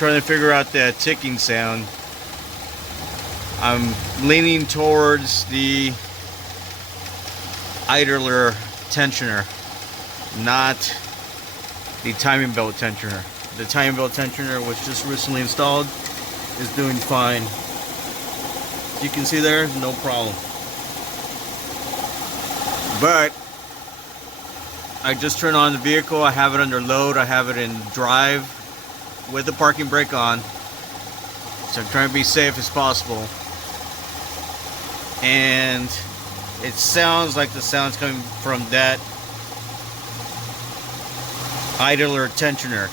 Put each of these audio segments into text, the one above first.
trying to figure out that ticking sound. I'm leaning towards the idler tensioner, not the timing belt tensioner. The timing belt tensioner, which just recently installed, is doing fine. As you can see there, no problem. But I just turned on the vehicle. I have it under load. I have it in drive with the parking brake on. So I'm trying to be safe as possible. And it sounds like the sound's coming from that idler tensioner.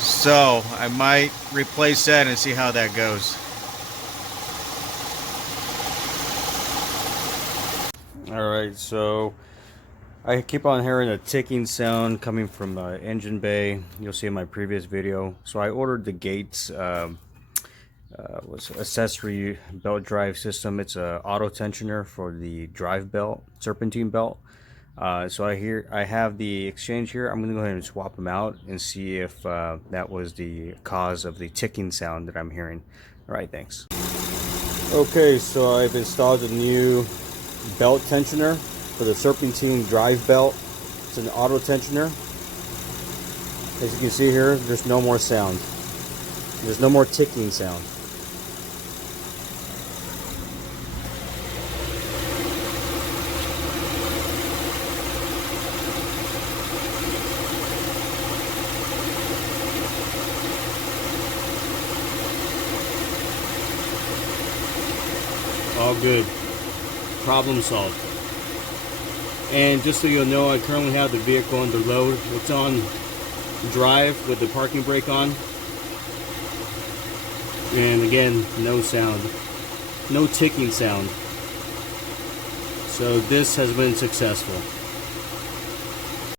So I might replace that and see how that goes. Alright, so I keep on hearing a ticking sound coming from the engine bay. You'll see in my previous video. So I ordered the Gates accessory belt drive system. It's a auto tensioner for the drive belt, serpentine belt. So I have the exchange here. I'm gonna go ahead and swap them out and see if that was the cause of the ticking sound that I'm hearing. All right, thanks. Okay, so I've installed a new belt tensioner for the serpentine drive belt. It's an auto tensioner. As you can see here, there's no more sound. There's no more ticking sound. All good. Problem solved. And just so you'll know, I currently have the vehicle under load. It's on drive with the parking brake on. And again, no sound. No ticking sound. So this has been successful.